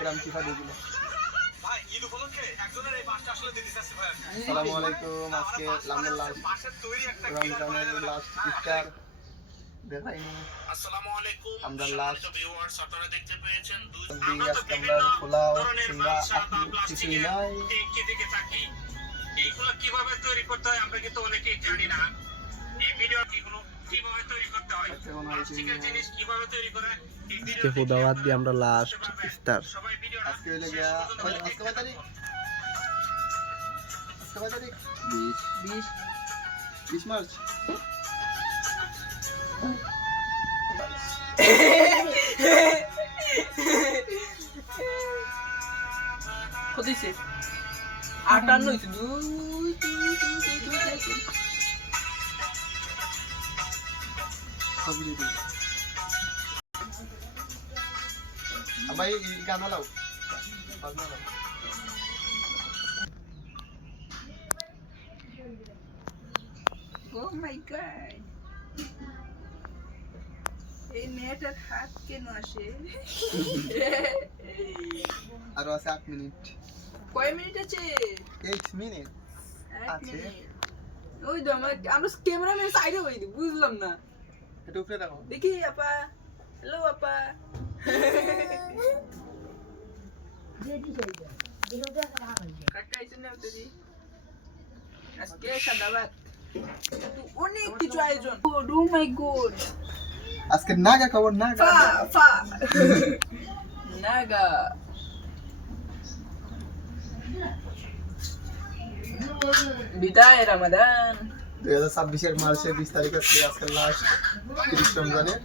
এরকম চিঠা দিয়ে দিল। আসসালামু আলাইকুম। আজকে রমজানের লাস্ট ইফতার দেখাইনি। আমরা লাস্ট আপনারা দেখতে পেয়েছেন আজকে আমরা পোলাও কিংবা কিছুই নাই। এইগুলো কিভাবে তৈরি করতে হয় আমরা কিন্তু অনেকেই জানি না। এই ভিডিও কিভাবে তৈরি করতে হয়, প্লাস্টিকের জিনিস কিভাবে তৈরি করে আজকে হুদাবাদ দিয়ে আমরা লাস্ট ইফতার। আজকে হইলে গিয়া আজকে কয় তারিখ? আজকে কয় তারিখ? 20 মার্চ। কত হইছে? 58 হইছে। ভাই গান লাও। Oh my god. এই মেয়েটার হাত কেন আসে? আরো আছে 8 মিনিট। কয় মিনিট আছে? 8 মিনিট আছে। ওই তো আমরা ক্যামেরাম্যান সাইডে হইনি, বুঝলাম না। এটা উপরে রাখো। দেখি আপা। হ্যালো আপা। কাকা আইছেন না দিদি? আজকে সাদাবাত। অনেক কিছু আয়োজন। Oh my god. আজকে নাগা খবর নাগা। ফা নাগা। বিদায় রমাদান। 2026 মার্চের 20 তারিখ আজকে লাস্ট 30 রমজানের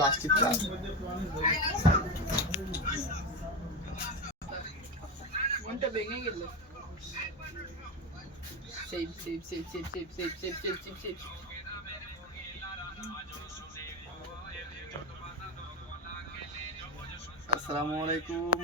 লাস্ট ইফতার। মনটা ভেঙে গেল। সেভ। আসসালামু আলাইকুম।